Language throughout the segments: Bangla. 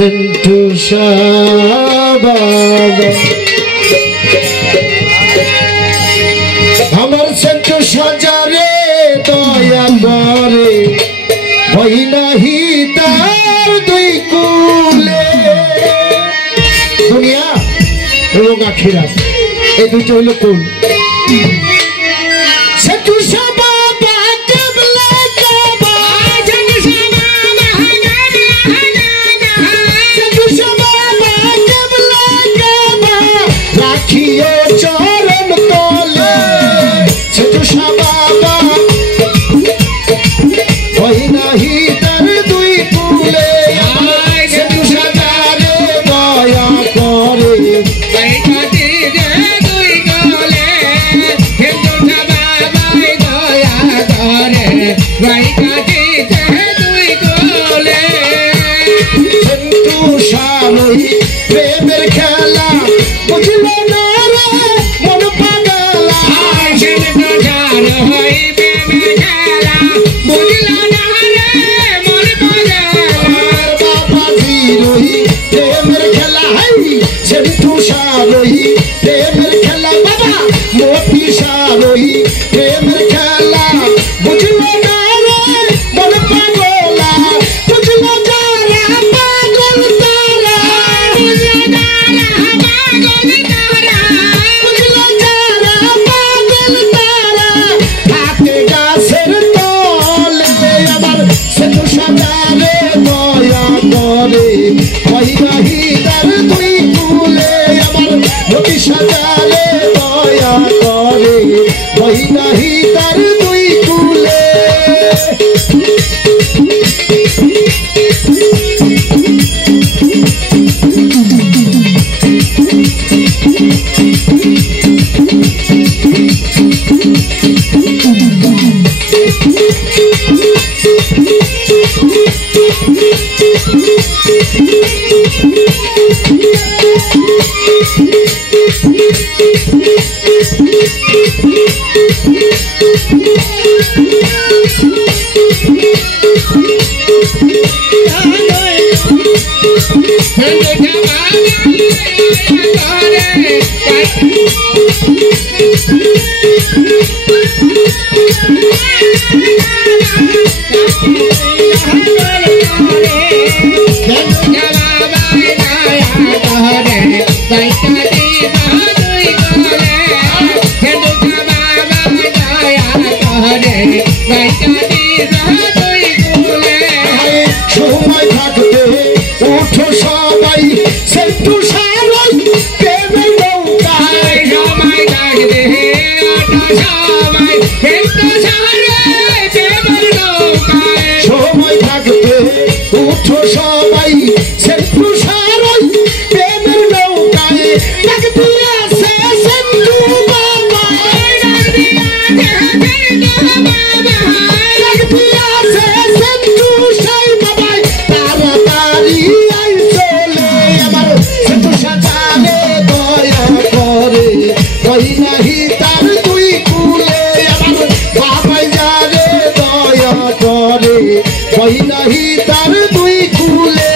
সেন্টু বাবা আমার সেন্টু সাজারে দয়া করে হই নাহি তার দুই কুলে দুনিয়া এবং আখিরাত এই দুটো হলো কোন সেন্টু বাবা কেবলা কাবা সেন্টু বাবা কেবলা কাবা রাখিও চরণ তলে সেন্টু বাবা হই নাহি তার দুই কুলে সেন্টু সাজারে দয়া করে প্রেমের খেলা বুঝলো না রে মন পাগলা বাবাজি রহি প্রেমের খেলা হাই সেন্টু রহি প্রেমের খেলা বাবা মোটি রহি প্রেমের খেলা বুঝলো না রে মন পাগলা বুঝলো যারা পাগল তারা বুঝলো যারা পাগল তারা হাতে গাছের তলে আমার সেতু সাজারে দয়া করে হই নাহি তার দুই কুলে আমার মোটি সাজারে দয়া করে হই নাহি তার দুই কুলে সময় থাকতে উঠো সবাই সেন্টু সারাই প্রেমে নৌকায় সময় থাকতে উঠো সবাই সেন্টু সারাই প্রেমে নৌকায় সময় থাকতে উঠো সবাই সেন্টু সারাই প্রেমের নৌকায় ডাক দিয়েছে সেন্টু বাবা ডাক দিয়েছে সেন্টু সাই বাবা তাড়াতাড়ি আই চলে আমার সেতু সাজারে দয়া করে হই নাহি তার দুই কুলে আমার বাবাই যারে দয়া করে হই নাহি তার দুই কুলে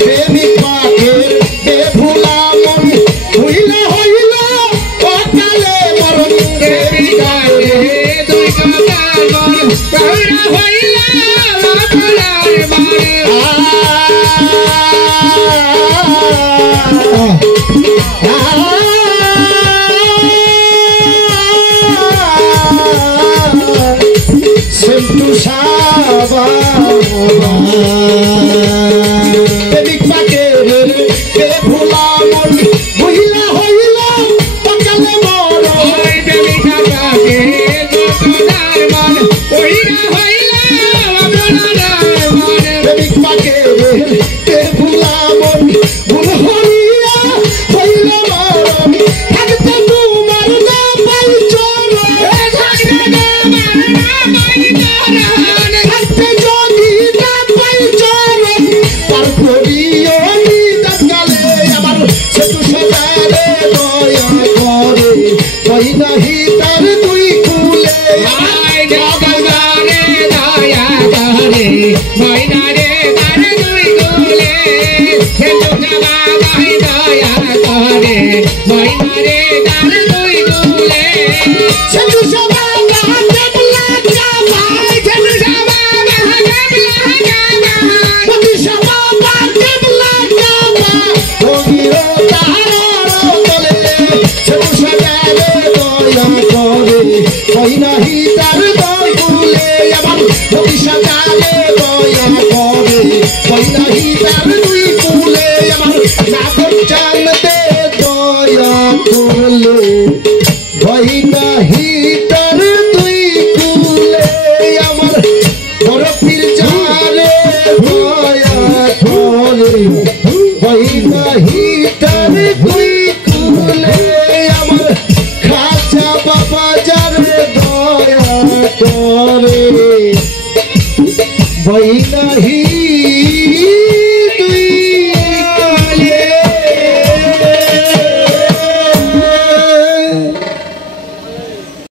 প্রেমিক পাকের বেভুলা মন হইলে হইল অকালে মরণ প্রেমিক পাকের দুই কাকার মন হইল অকালে মরণ সেন্টু বাবা প্রেমিক পাকের বেভুলা মন হইলা হইল অকালে মরণ প্রেমিক পাকের বেভুলার মন হইলা হইল অকালে মরণ প্রেমিক পাকের বেভুলা মন ভুল হইয়া হইল মরণ থাকতে তোমার না পাই চরণ থাকতে তোমার না পাই চরণ কই নাহি তার দুই কুলে আয় জগদারে দয়া করে ময়নারে তার দুই কুলে সেতু বাবাই দয়া করে ময়নারে তার দুই কুলে সেতু সবা কেবলা কাবাই সেতু বাবা কেবলা কাবা পতি সবা কেবলা কাবা রঙির তাহার তলে সেতু সজারে দয়া করে কই নাহি তার দুই কুলে আবার পতি সজারে দয়া করে কই নাহি তার